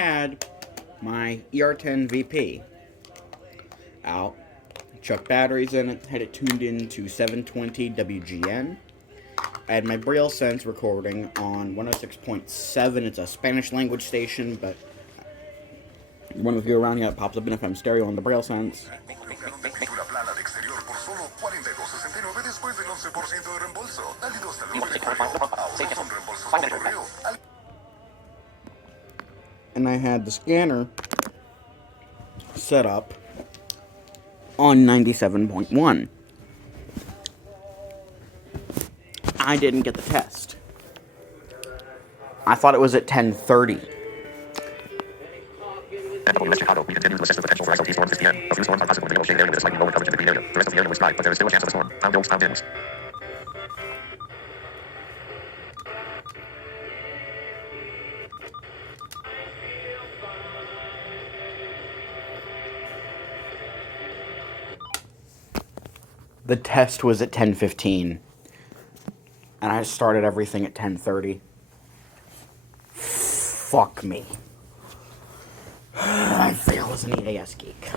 had my ER10 VP out, chucked batteries in it, had it tuned into 720 WGN. I had my Braille Sense recording on 106.7. It's a Spanish language station, but when we go around here, it pops up in FM stereo on the Braille Sense. And I had the scanner set up on 97.1. I didn't get the test. I thought it was at 10:30. We continue to assess the potential for SLP storm this PM. A few storms are possible in the middle shade area with a slightly lower coverage in the green area. The rest of the area was dry, but there is still a chance of a storm. Pound goes, pound ends. The test was at 10:15, and I started everything at 10:30. Fuck me. I fail as an EAS geek.